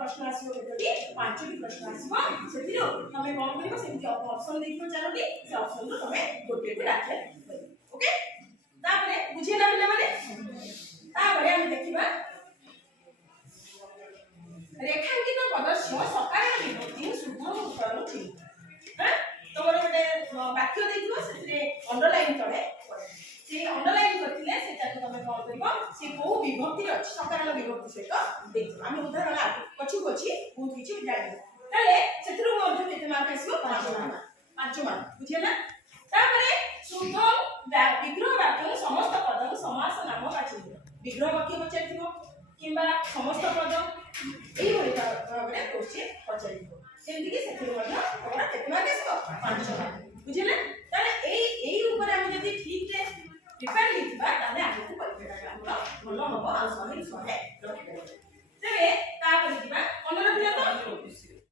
प्रश्न आसीबो केतोटी 5टी प्रश्न आसीबो सेतिरो तमे कोन करिवो सेति ऑप्शन देखिबो चारोटी से ऑप्शन रो तमे गोटे गोटे दाखिल ओके तापरे बुझिला पिला माने तापरे हम देखिबा रेखांकित पदस्य सकार विभक्ति शुद्ध उत्तर ठीक हां तमरो गोटे वाक्य देखिबो सेतिरे अंडरलाइन करे से अंडरलाइन करथिले सेटा को तमे कोन करिवो से को विभक्ति अछि सकार विभक्ति सहित देखिबो हम उदाहरण पछु पछि बहुत किछि जानि ताले सेतिरो मध्ये केते मार्क आसीबो 5 मार्क बुझिला तापरे शुद्ध विग्रह वाक्य समस्त पद समास नाम बाछिबो विग्रह वाक्य पचारिथिबो किंबा समस्त पद एई भली भाबरे क्वेश्चन पचारिथिबो सेमति कि सेतिरो मध्ये तमरा केते मार्क आसीबो 5 मार्क बुझिला।